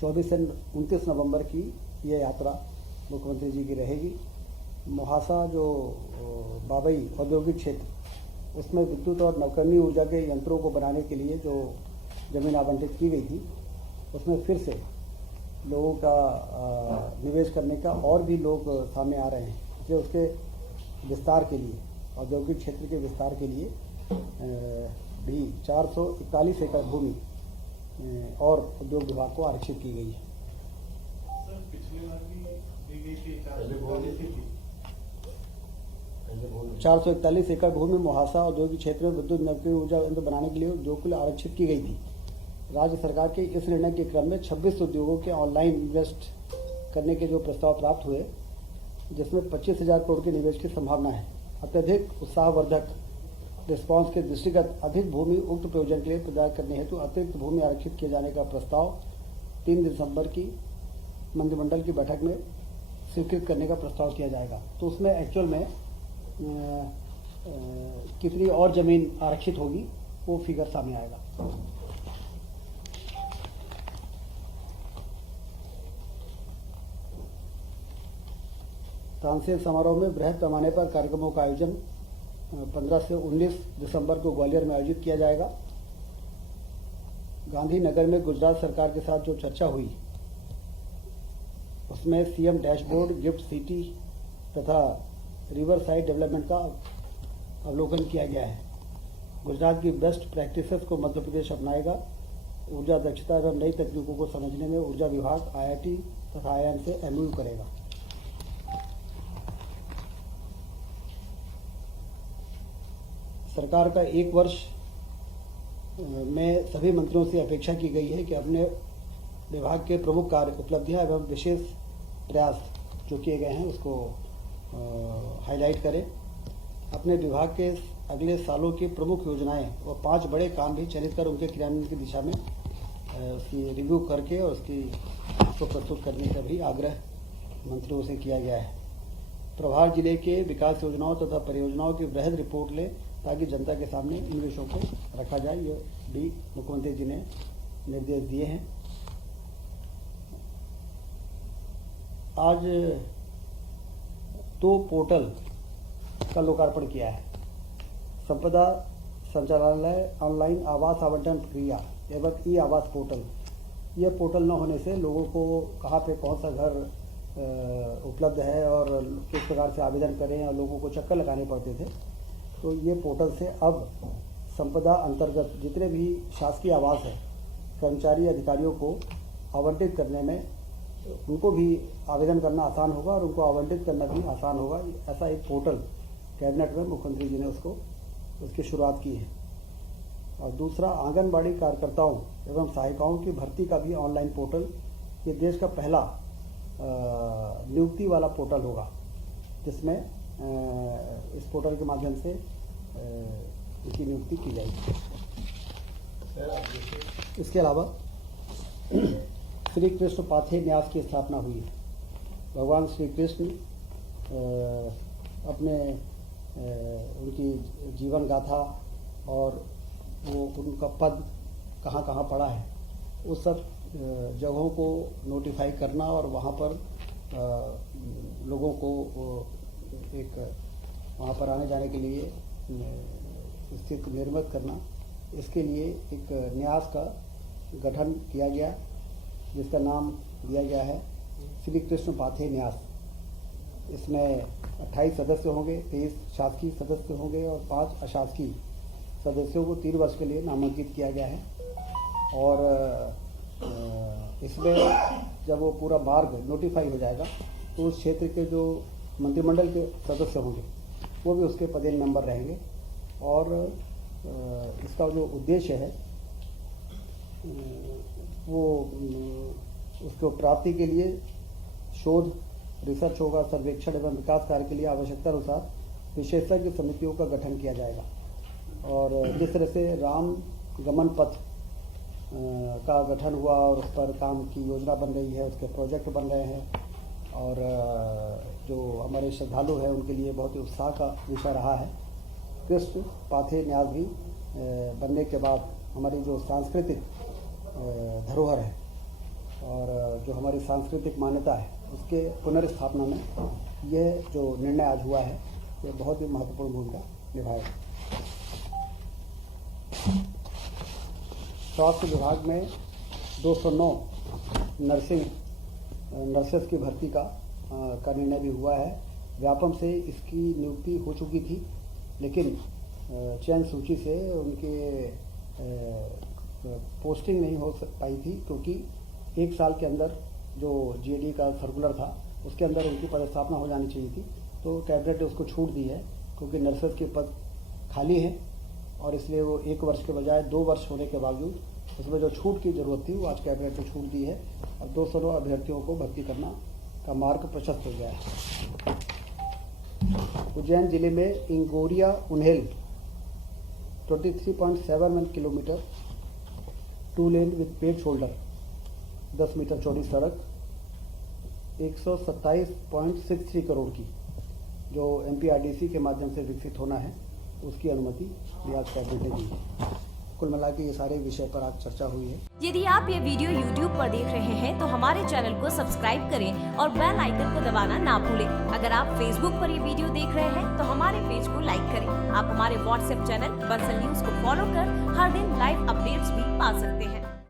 24 से 29 नवंबर की ये यात्रा मुख्यमंत्री जी की रहेगी। मोहासा जो बाबई औद्योगिक क्षेत्र, उसमें विद्युत और नवकरणीय ऊर्जा के यंत्रों को बनाने के लिए जो जमीन आवंटित की गई थी, उसमें फिर से लोगों का निवेश करने का और भी लोग सामने आ रहे हैं। इसलिए उसके विस्तार के लिए, औद्योगिक क्षेत्र के विस्तार के लिए भी 441 एकड़ भूमि और उद्योग विभाग को आरक्षित की गई है। सर, पिछली बार भी दी गई थी 441 एकड़ भूमि मोहासा औद्योगिक क्षेत्र में विद्युत नवकरणीय ऊर्जा यंत्र बनाने के लिए उद्योग के लिए आरक्षित की गई थी। राज्य सरकार के इस निर्णय के क्रम में 26 उद्योगों के ऑनलाइन इन्वेस्ट करने के जो प्रस्ताव प्राप्त हुए, जिसमें 25,000 करोड़ के निवेश की संभावना है। अत्यधिक उत्साहवर्धक रिस्पांस के दृष्टिगत अधिक भूमि उक्त प्रयोजन के लिए प्रदान करने हेतु अतिरिक्त भूमि आरक्षित किए जाने का प्रस्ताव 3 दिसंबर की मंत्रिमंडल की बैठक में स्वीकृत करने का प्रस्ताव किया जाएगा। तो उसमें एक्चुअल में कितनी और जमीन आरक्षित होगी वो फिगर सामने आएगा। तानसेन समारोह में बृहद पैमाने पर कार्यक्रमों का आयोजन 15 से 19 दिसंबर को ग्वालियर में आयोजित किया जाएगा। गांधीनगर में गुजरात सरकार के साथ जो चर्चा हुई, उसमें सीएम डैशबोर्ड, गिफ्ट सिटी तथा रिवर साइड डेवलपमेंट का अवलोकन किया गया है। गुजरात की बेस्ट प्रैक्टिसेस को मध्य प्रदेश अपनाएगा। ऊर्जा दक्षता एवं नई तकनीकों को समझने में ऊर्जा विभाग IIT तथा IIM से MOU करेगा। सरकार का 1 वर्ष में सभी मंत्रियों से अपेक्षा की गई है कि अपने विभाग के प्रमुख कार्य, उपलब्धियां एवं विशेष प्रयास जो किए गए हैं उसको हाईलाइट करें। अपने विभाग के अगले सालों की प्रमुख योजनाएं और 5 बड़े काम भी चयनित कर उनके क्रियान्वयन की दिशा में उसकी रिव्यू करके और उसको प्रस्तुत करने का भी आग्रह मंत्रियों से किया गया है। प्रभार जिले के विकास योजनाओं तथा परियोजनाओं की वृहद रिपोर्ट लें ताकि जनता के सामने इन विषयों को रखा जाए। ये भी मुख्यमंत्री जी ने निर्देश दिए हैं। आज 2 पोर्टल का लोकार्पण किया है। संपदा संचालनालय ऑनलाइन आवास आवंटन प्रक्रिया एवं ई आवास पोर्टल। यह पोर्टल न होने से लोगों को कहाँ पे कौन सा घर उपलब्ध है और किस प्रकार से आवेदन करें और लोगों को चक्कर लगाने पड़ते थे। तो ये पोर्टल से अब संपदा अंतर्गत जितने भी शासकीय आवास है, कर्मचारी अधिकारियों को आवंटित करने में उनको भी आवेदन करना आसान होगा और उनको आवंटित करना भी आसान होगा। ऐसा एक पोर्टल कैबिनेट में मुख्यमंत्री जी ने उसकी शुरुआत की है। और दूसरा, आंगनबाड़ी कार्यकर्ताओं एवं सहायिकाओं की भर्ती का भी ऑनलाइन पोर्टल। ये देश का पहला नियुक्ति वाला पोर्टल होगा, जिसमें इस पोर्टल के माध्यम से इनकी नियुक्ति की जाएगी। इसके अलावा श्री कृष्ण पाथेय न्यास की स्थापना हुई है। भगवान श्री कृष्ण अपने उनकी जीवन गाथा और वो उनका पद कहाँ कहाँ पड़ा है, उस सब जगहों को नोटिफाई करना और वहाँ पर लोगों को एक वहाँ पर आने जाने के लिए स्थिति निर्मित करना, इसके लिए एक न्यास का गठन किया गया, जिसका नाम दिया गया है श्री कृष्ण पाथेय न्यास। इसमें 28 सदस्य होंगे, 23 शासकीय सदस्य होंगे और 5 अशासकीय सदस्यों को 3 वर्ष के लिए नामांकित किया गया है। और इसमें जब वो पूरा मार्ग नोटिफाई हो जाएगा तो उस क्षेत्र के जो मंत्रिमंडल के सदस्य होंगे वो भी उसके पदेन मेंबर रहेंगे। और इसका जो उद्देश्य है वो उसको प्राप्ति के लिए शोध, रिसर्च होगा, सर्वेक्षण एवं विकास कार्य के लिए आवश्यकता अनुसार विशेषज्ञ समितियों का गठन किया जाएगा। और जिस तरह से राम गमन पथ का गठन हुआ और उस पर काम की योजना बन रही है, उसके प्रोजेक्ट बन रहे हैं और जो हमारे श्रद्धालु हैं उनके लिए बहुत ही उत्साह का विषय रहा है। कृष्ण पाथेय न्यास भी बनने के बाद हमारी जो सांस्कृतिक धरोहर है और जो हमारी सांस्कृतिक मान्यता है उसके पुनर्स्थापना में यह जो निर्णय आज हुआ है ये बहुत ही महत्वपूर्ण भूमिका निभाएगा। स्वास्थ्य विभाग में 209 नर्सेस की भर्ती का निर्णय भी हुआ है। व्यापम से इसकी नियुक्ति हो चुकी थी, लेकिन चयन सूची से उनके पोस्टिंग नहीं हो पाई थी, क्योंकि 1 साल के अंदर जो जीएडी का सर्कुलर था उसके अंदर उनकी पदस्थापना हो जानी चाहिए थी। तो कैबिनेट ने उसको छूट दी है, क्योंकि नर्सेस के पद खाली हैं और इसलिए वो 1 वर्ष के बजाय 2 वर्ष होने के बावजूद उसमें जो छूट की जरूरत थी वो आज कैबिनेट ने छूट दी है और 209 अभ्यर्थियों को भर्ती करना का मार्ग प्रशस्त हो गया है। उज्जैन जिले में Ingoria Unhel 23.71 kilometre 2 lane with paved shoulder 10 metre चौड़ी सड़क 127.63 करोड़ की जो एमपीआरडीसी के माध्यम से विकसित होना है उसकी अनुमति भी आज कैबिनेट ने दी है। कुल मिला के ये सारे विषय पर आज चर्चा हुई है। यदि आप ये वीडियो YouTube पर देख रहे हैं तो हमारे चैनल को सब्सक्राइब करें और बेल आइकन को दबाना ना भूलें। अगर आप Facebook पर ये वीडियो देख रहे हैं तो हमारे पेज को लाइक करें। आप हमारे WhatsApp चैनल बंसल न्यूज को फॉलो कर हर दिन लाइव अपडेट्स भी पा सकते हैं।